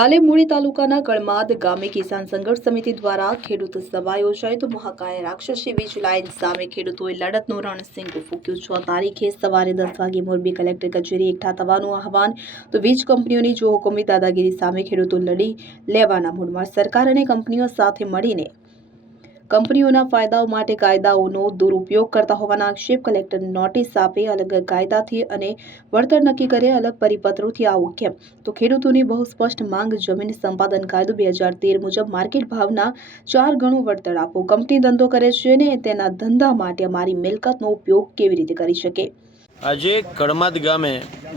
હાલે મૂળી તાલુકાના કળમાદ ગામે કિસાન સંઘર્ષ સમિતિ દ્વારા ખેડૂત સભા યોજાઈ તો મહાકાય રાક્ષસી વીજ લાઇન સામે ખેડૂતોએ લડતનું રણસિંગ ફૂક્યું. છ તારીખે સવારે દસ વાગે મોરબી કલેક્ટર કચેરી એકઠા થવાનું આહવાન. તો વીજ કંપનીઓની જો હુકમી દાદાગીરી સામે ખેડૂતો લડી લેવાના મૂડમાં. સરકાર અને કંપનીઓ સાથે મળીને કંપનીઓના ફાયદાઓ માટે કાયદાઓનો દુરુપયોગ કરતા હોવાના આક્ષેપ કલેક્ટર નોટિસ આપે, અલગ કાયદાથી અને વળતર નક્કી કરે, અલગ પરિપત્રોથી આવું કેમ? તો ખેડૂતોની બહુ સ્પષ્ટ માંગ જમીન સંપાદન કાયદો બે હજાર તેર મુજબ માર્કેટ ભાવના ચાર ગણું વળતર આપો. કંપની ધંધો કરે છે ને તેના ધંધા માટે અમારી મિલકતનો ઉપયોગ કેવી રીતે કરી શકે? આજે કળમાદ ગામે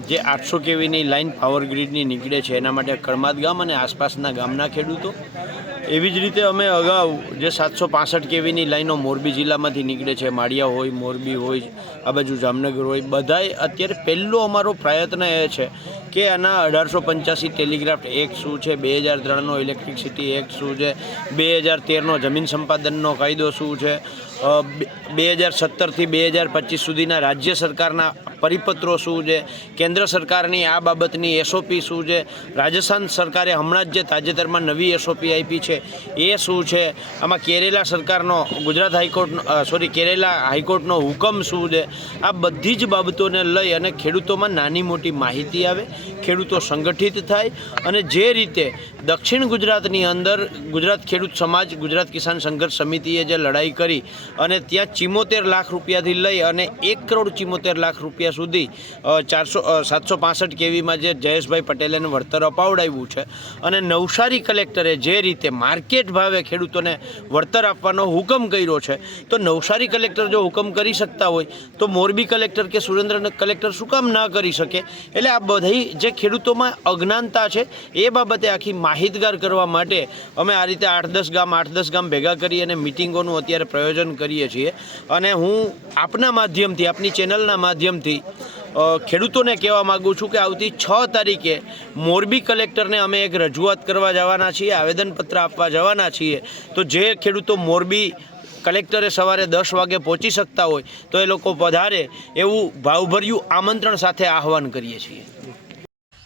જે આઠસો કેવીની લાઇન પાવર ગ્રીડની નીકળે છે, એના માટે કળમાદ ગામ અને આસપાસના ગામના ખેડૂતો એવી જ રીતે અમે અગાઉ જે સાતસો પાસઠ કેવીની લાઈનો મોરબી જિલ્લામાંથી નીકળે છે, માળિયા હોય, મોરબી હોય, આ બાજુ જામનગર હોય બધાય અત્યારે પહેલો અમારો પ્રયત્ન એ છે કે આના અઢારસો પંચ્યાસી ટેલિગ્રાફ્ટ એક શું છે, બે હજાર ત્રણનો ઇલેક્ટ્રિસિટી એક શું છે, બે હજાર તેરનો જમીન સંપાદનનો કાયદો શું છે બે હજાર સત્તરથી બે હજાર પચીસ સુધીના રાજ્ય સરકારના પરિપત્રો શું છે? કેન્દ્ર સરકારની આ બાબતની એસઓપી શું છે? રાજસ્થાન સરકારે હમણાં જ જે તાજેતરમાં નવી એસઓપી આપી છે, એ શું છે? આમાં કેરેલા સરકારનો, Gujarat high court sorry Kerala હાઈકોર્ટનો હુકમ શું છે? આ બધી જ બાબતોને લઈ અને ખેડૂતોમાં નાની મોટી માહિતી આવે, ખેડૂતો સંગઠિત થાય અને જે રીતે દક્ષિણ ગુજરાતની અંદર ગુજરાત ખેડૂત સમાજ, ગુજરાત કિસાન સંઘર્ષ સમિતિએ જે લડાઈ કરી અને ત્યાં ચિમોતેર લાખ રૂપિયાથી લઈ અને એક કરોડ ચિમોતેર લાખ રૂપિયા સુધી ચારસો સાતસો પાસઠ કેવીમાં જે જયેશભાઈ પટેલે વળતર અપાવડાવ્યું છે અને નવસારી કલેક્ટરે જે રીતે માર્કેટ ભાવે ખેડૂતોને વળતર આપવાનો હુકમ કર્યો છે, તો નવસારી કલેક્ટર જો હુકમ કરી શકતા હોય, તો મોરબી કલેક્ટર કે સુરેન્દ્રનગર કલેક્ટર શું કામ ના કરી શકે? એટલે આ બધી જે ખેડૂતોમાં અજ્ઞાનતા છે, એ બાબતે આખી માહિતગાર કરવા માટે અમે આ રીતે આઠ દસ ગામ, આઠ દસ ગામ ભેગા કરી અને મિટિંગોનું અત્યારે પ્રયોજન કરીએ છીએ. અને હું આપના માધ્યમથી, આપની ચેનલના માધ્યમથી અ, ખેડૂતોને કહેવા માગું છું કે આવતી છ તારીખે મોરબી કલેક્ટરને અમે એક રજૂઆત કરવા જવાના છીએ આવેદનપત્ર આપવા જવાના છીએ. તો જે ખેડૂતો મોરબી કલેક્ટરે સવારે દસ વાગે પહોંચી શકતા હોય તો એ લોકો પધારે એવું ભાવભર્યું આમંત્રણ સાથે આહવાન કરીએ છીએ.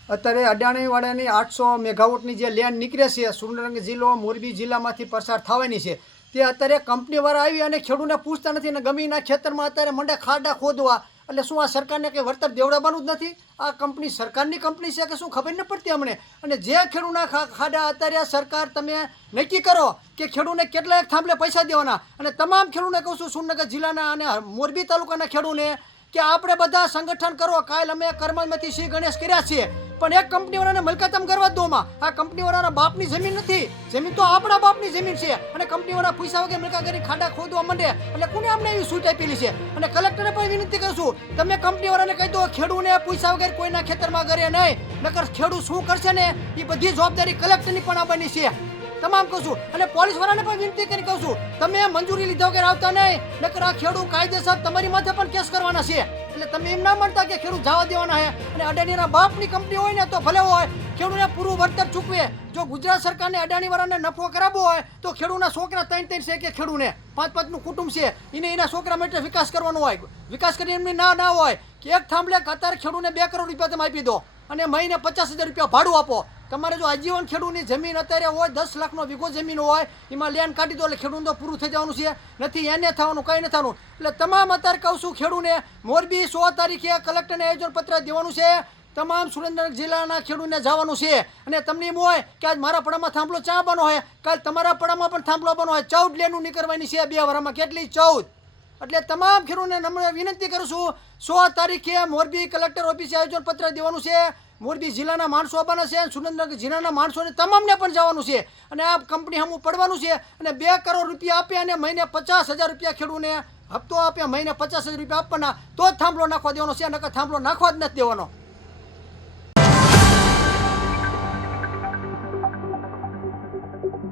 અત્યારે અડાણીવાડાની આઠસો મેગાવોટની જે લેન્ડ નીકળે છે સુરેન્દ્રનગર જિલ્લો મોરબી જિલ્લામાંથી પસાર થવાની છે. તે અત્યારે કંપનીવાળા આવી અને ખેડૂતને પૂછતા નથી અને ગમીના ખેતરમાં અત્યારે મંડે ખાડા ખોદવા એટલે શું આ સરકારને કંઈ વળતર દેવડાવવાનું જ નથી? આ કંપની સરકારની કંપની છે કે શું? ખબર ન પડતી અમને. અને જે ખેડૂતના ખાડા અત્યારે સરકાર તમે નક્કી કરો કે ખેડૂતને કેટલા એક થાંભલે પૈસા દેવાના. અને તમામ ખેડૂતને કહું છું સુરનગર જિલ્લાના અને મોરબી તાલુકાના ખેડૂતને કે આપણે બધા સંગઠન કરો. કાલ અમે કર્મમાંથી શ્રી ગણેશ કર્યા છીએ. પણ એક કંપનીવાળાને મલકતમ કરવા દો માં આ કંપનીવાળાના બાપની જમીન નથી. જમીન તો આપણા બાપની જમીન છે. અને કંપનીવાળા પૈસા વગર મલકા કરી ખાડા ખોદવા માંડે. એટલે કોને અમને એવી છૂટ આપેલી છે? અને કલેક્ટરને પણ વિનંતી કરશું તમે કંપનીવાળાને કહી દો, ખેડૂને પૈસા વગર કોઈના ખેતરમાં કરે નહીં. નકર ખેડૂત શું કરશે ને? એ બધી જવાબદારી કલેક્ટરની પણ આવવાની છે. તમામ કહું છું. અને પોલીસ વાળાને પણ વિનંતી કરી કહું છું. તમે મંજૂરી લીધા વગર આવતા નહીં, નકર આ ખેડૂત કાયદેસર તમારી માથે પણ કેસ કરવાના છે. એટલે તમે એમ ના માનતા કે ખેડૂત જવા દેવાના છે. અને અડાણીના બાપની કંપની હોય ને તો ભલે હોય, ખેડૂતને પૂરું વળતર ચૂકવે. જો ગુજરાત સરકારને અડાણી વાળાને નફો કરાવવો હોય, તો ખેડૂતના છોકરા ત્રણ ત્રણ છે કે ખેડૂને પાંચ પાંચનું કુટુંબ છે. એને એના છોકરા માટે વિકાસ કરવાનો હોય. વિકાસ કરીને એમની ના ના હોય. કે એક થાંભલે કતાર ખેડૂને બે કરોડ રૂપિયા તમે આપી દો. અને મહિને પચાસ હજાર રૂપિયા ભાડું આપો. તમારે જો આજીવન ખેડૂતની જમીન અત્યારે હોય, દસ લાખનો વીઘો જમીન હોય, એમાં લેન કાઢી દો એટલે ખેડૂત તો પૂરું થઈ જવાનું છે. નથી એને થવાનું, કંઈ નથી થવાનું. એટલે તમામ અત્યારે કહું છું ખેડૂને મોરબી સો તારીખે કલેક્ટરને આયોજન પત્ર દેવાનું છે. તમામ સુરેન્દ્રનગર જિલ્લાના ખેડૂતને જવાનું છે. અને તમને એમ હોય કે આજ મારા પડામાં થાંભલો ચા બનો હોય કાલ તમારા પડામાં પણ થાંભલો બનો હોય ચૌદ લેનું નીકળવાની છે બે વારમાં. કેટલી? ચૌદ. એટલે તમામ ખેડૂતને નમ્ર વિનંતી કરું છું સો તારીખે મોરબી કલેક્ટર ઓફિસે આયોજન પત્ર દેવાનું છે. મોરબી જિલ્લાના માણસો આવવાના છે સુરેન્દ્રનગર જિલ્લાના માણસોને તમામને પણ જવાનું છે. અને આ કંપની હમું પડવાનું છે અને બે કરોડ રૂપિયા આપે અને મહિને પચાસ હજાર રૂપિયા ખેડૂને હપ્તો આપે, મહિને પચાસ હજાર રૂપિયા આપવાના. તો જ થાંભલો નાખવા દેવાનો છે, નકર થાંભલો નાખવા જ નથી દેવાનો.